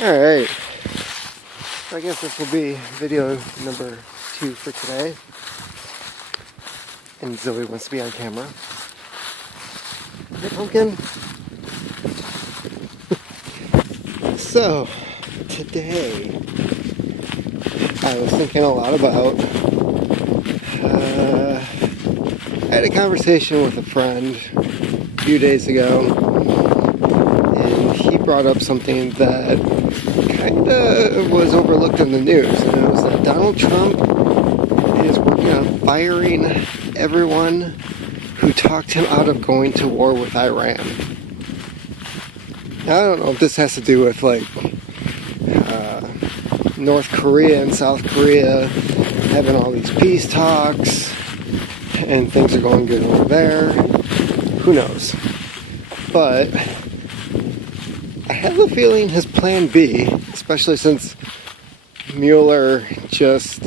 Alright, I guess this will be video number 2 for today. And Zoe wants to be on camera. Hey, Pumpkin. So, today, I was thinking a lot about, I had a conversation with a friend a few days ago, and he brought up something that kind of was overlooked in the news, and it was that Donald Trump is working on firing everyone who talked him out of going to war with Iran. Now, I don't know if this has to do with North Korea and South Korea having all these peace talks and things are going good over there. Who knows? But I have a feeling his plan B, especially since Mueller just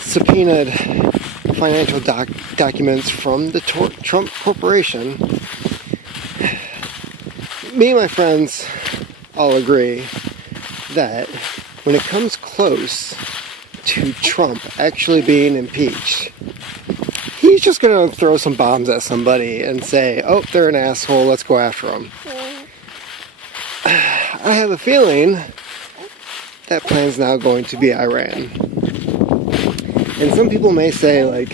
subpoenaed financial documents from the Trump Corporation. Me and my friends all agree that when it comes close to Trump actually being impeached, he's just going to throw some bombs at somebody and say, oh, they're an asshole, let's go after them. I have a feeling that plan's now going to be Iran. And some people may say,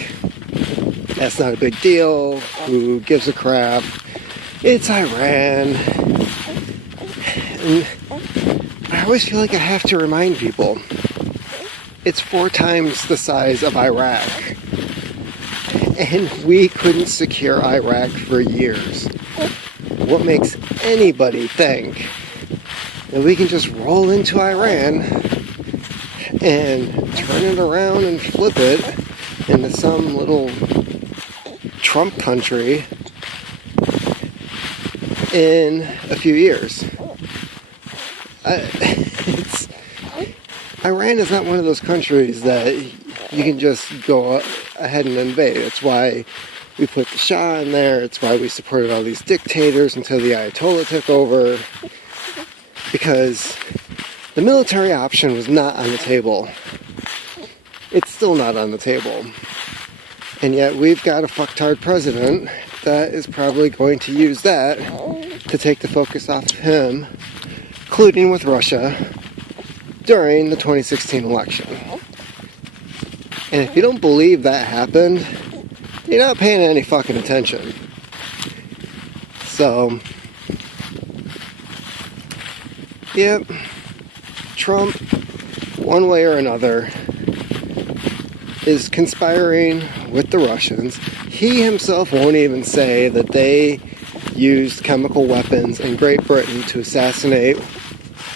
that's not a big deal, who gives a crap, it's Iran. And I always feel like I have to remind people, it's 4 times the size of Iraq. And we couldn't secure Iraq for years. What makes anybody think that we can just roll into Iran and turn it around and flip it into some little Trump country in a few years? Iran is not one of those countries that you can just go ahead and invade. It's why we put the Shah in there. It's why we supported all these dictators until the Ayatollah took over. Because the military option was not on the table. It's still not on the table. And yet we've got a fucktard president that is probably going to use that to take the focus off of him, colluding with Russia during the 2016 election. And if you don't believe that happened, you're not paying any fucking attention. So, yep, Trump, one way or another, is conspiring with the Russians. He himself won't even say that they used chemical weapons in Great Britain to assassinate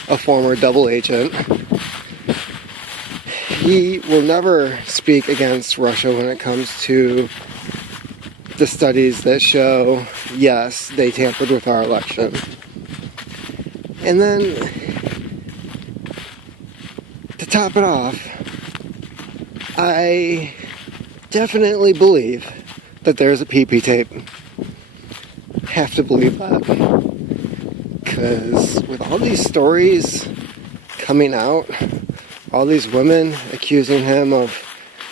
a former double agent. He will never speak against Russia when it comes to the studies that show, yes, they tampered with our election. And then, to top it off, I definitely believe that there's a PP tape. Have to believe that. Because with all these stories coming out, all these women accusing him of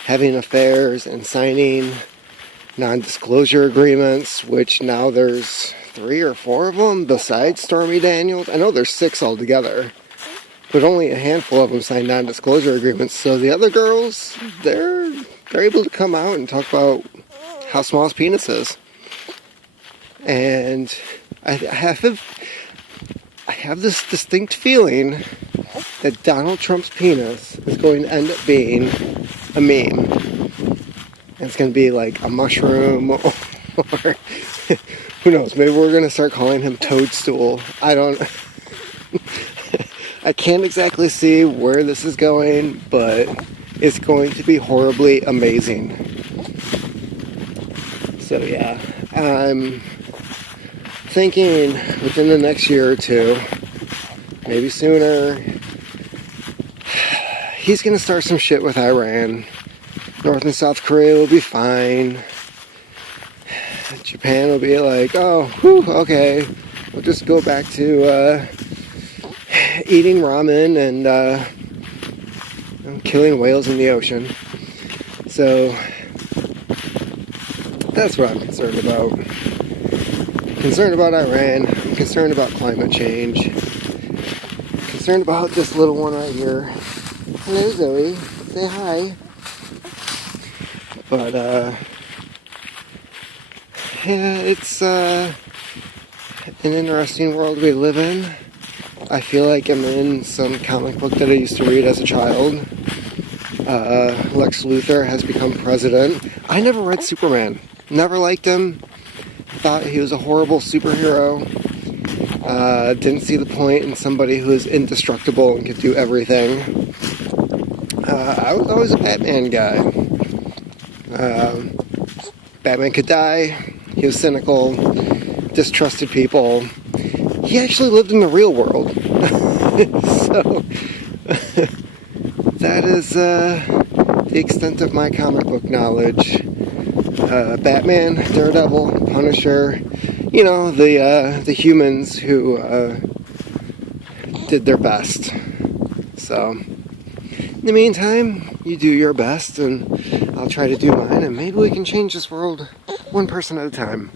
having affairs and signing non-disclosure agreements, which now there's 3 or 4 of them besides Stormy Daniels. I know there's 6 altogether, but only a handful of them signed non-disclosure agreements. So the other girls, they're able to come out and talk about how small his penis is. And I have this distinct feeling that Donald Trump's penis is going to end up being a meme. And it's going to be like a mushroom, or who knows, maybe we're going to start calling him Toadstool. I can't exactly see where this is going, but it's going to be horribly amazing. So yeah, I'm thinking within the next year or 2, maybe sooner, he's going to start some shit with Iran. North and South Korea will be fine. Japan will be like, oh, whew, okay, we'll just go back to eating ramen and killing whales in the ocean. So that's what I'm concerned about. Concerned about Iran, concerned about climate change, concerned about this little one right here. Hello Zoe, say hi. But yeah, it's an interesting world we live in. I feel like I'm in some comic book that I used to read as a child. Lex Luthor has become president. I never read Superman. Never liked him. Thought he was a horrible superhero. Didn't see the point in somebody who is indestructible and could do everything. I was always a Batman guy. Batman could die. He was cynical, distrusted people. He actually lived in the real world. So that is the extent of my comic book knowledge. Batman, Daredevil, Punisher, you know, the humans who did their best. So in the meantime, you do your best and I'll try to do mine, and maybe we can change this world one person at a time.